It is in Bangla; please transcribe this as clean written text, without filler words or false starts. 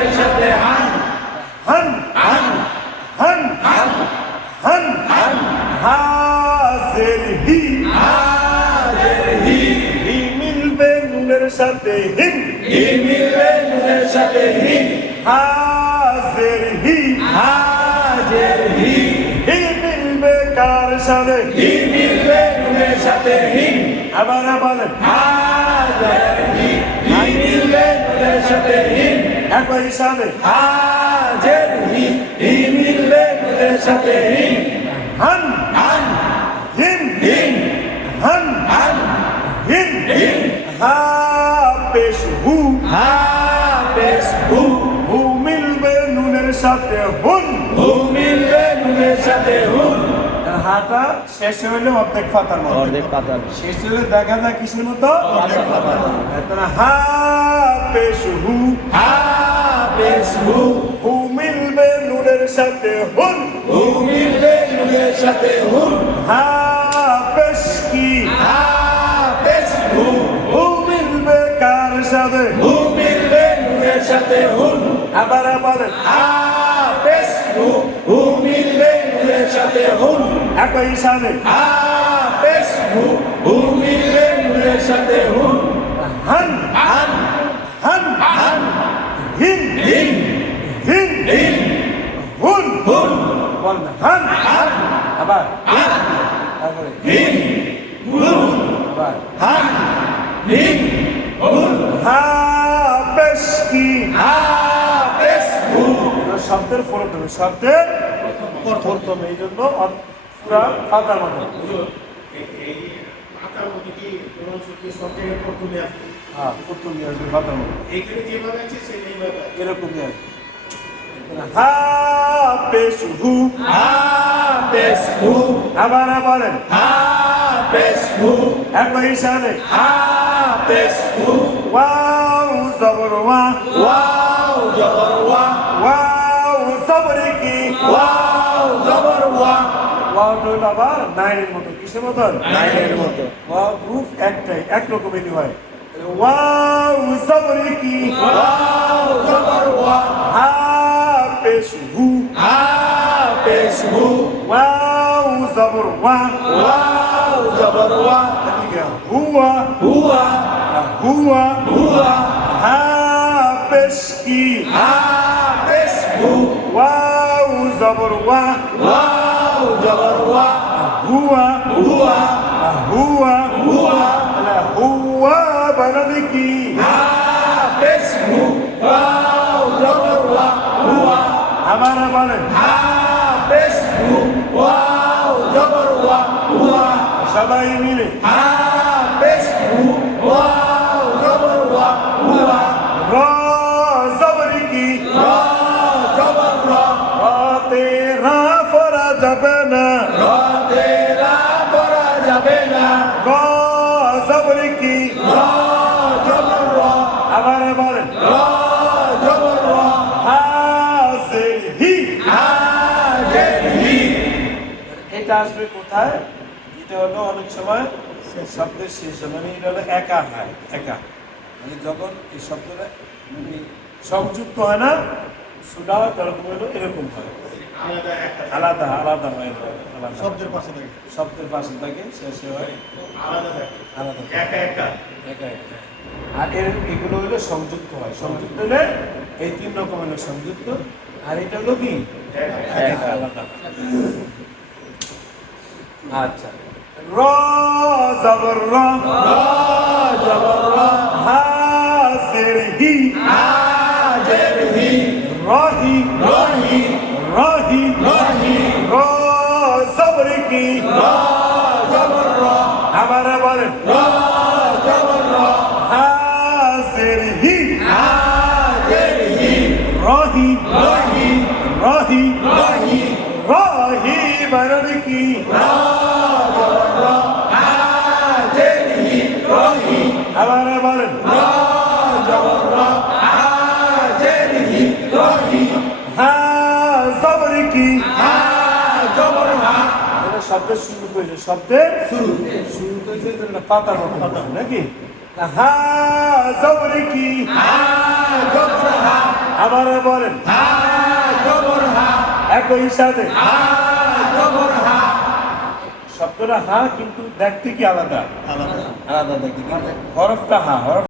নুনের সাথে হান হান হান হান হান হান হান হাজের হি হাজের হি হি মিলবে নুনের সাথে হিম হি মিলবে নুনের সাথে হি হাজের হি হাজের হি হি মিলবে কার সাথে হি মিলবে নুনের সাথে হি আবার বলেন হাজের হি হি মিলবে নুনের সাথে হি একই সাথে হাজের হি হি মিলবে নুনের সাথে হি হান হান হিম হিন হান হান হিম হিন হা পেশ হু হাফেজ হু হু মিলবে নুনের সাথে হুন হু মিলবে নুনের সাথে হুন হাটা শেষ হইলে অর্ধেক পাতার মতো অর্ধেক পাতা শেষ হলে দেখা যায় কিসের মতো তাহলে হা পেশ হু হাফেজ হু হু মিলবে নুনের সাথে হুন হু মিলবে নুনের সাথে হুন হা পেশ কি হাফেজ হু হু মিলবে কার সাথে হু মিলবে নুনের সাথে হুন আবার বলেন হাফেজ হু হু মিলবে নুনের সাথে হুন একই সাথে হাফেজ হু হু মিলবে নুনের সাথে হুন হান হান হান হান হিন হিন হিন হিন হুন হুন বল না হান হান আবার হান তারপরে হিন হুন আবার হান হিন হুন হা পেশ কি হাফেজ হু শব্দের প্রথমে শব্দের প্রথমে এই জন্য পুরা পাতার মতো মাথার মধ্যে কি কোনো সত্যি সব জায়গায় প্রথমে আসবে হ্যাঁ প্রথমে আসবে পাতার মতো এইখানে যেভাবে আছে সেইভাবে আছে। এরকমই আসবে হা পেশ হু হাফেজ হু আবার বলেন হাফেজ হু একই সাথে হাফেজ হু ওয়াও জবর ওয়া ওয়াও জবর ওয়া ওয়াও জবর কি ওয়াও জবর ওয়া ওয়াও হলো আবার নাইনের মতো কিসের মতো নাইনের মতো ওয়াও গ্রুপ একটাই এক রকমেরই হয় ওয়াও জবর কি ওয়াও জবর ওয়া হা পেশ হু হাফেজ হু ওয়াও জবর ওয়া ওয়াও জবর ওয়া এদিকে হুয়া হুয়া হুয়া হুয়া হা পেশ কি হাফেজ হু ওয়াও জবর ওয়া ওয়াও জবর ওয়া হুয়া হুয়া হুয়া হুয়া তাহলে হুয়া বানাবে কি হাফেজ হু ওয়াও জবর ওয়া হুয়া আমার বলেন হাফেজ হু ওয়াও জবর ওয়া হুয়া সবাই মিলে হাফেজ হু ওয়াও জবর ওয়া হুয়া র জবর কি রা জবর রা রাতে রা পড়া যাবে না রা তেরা করা যাবে না র জবর কি রা জবর রা আবার বলেন রা জবর রা হাসির হি হাজের হি এটা আসবে কোথায় এটা হলো অনেক সময় শব্দের শেষ মানে এটা হলো একা হয় একা মানে যখন এই শব্দটা মানে সংযুক্ত হয় না সুদা হয় তখন হলো এরকম হয় আলাদা একটা আলাদা আলাদা হয় আলাদা শব্দের পাশে থাকে শব্দের পাশে থাকে শেষে হয় আলাদা থাকে আলাদা একা একা একা একা আর এগুলো হলো সংযুক্ত হয় সংযুক্ত হলে এই তিন রকম হলো সংযুক্ত আর এটা হলো কি একা আলাদা আচ্ছা র জবর র রা জবর রা হাসির হি হাজের হি রহি রহি রহি রহি র জবর কি রা জবর রা আবার বলেন রা জবর রা হাসির হি হাজের হি রহি রহি রহি রহি রহি বানান কি রা জবর রা হাজের হি রহি আবার বলেন রা জবর রা হাজের হি রহি হা জবর কি হা জবর হা এটা শব্দের শুরু করেছে শব্দের শুরু করেছে এটা পাতার মতো পাতা নাকি হা জবর কি হা জবর হা আবার বলেন হা জবর হা, একই সাথে হা জবর হা। শব্দটা হা কিন্তু দেখতে কি আলাদা আলাদা আলাদা দেখতে কিন্তু হরফটা হা হরফ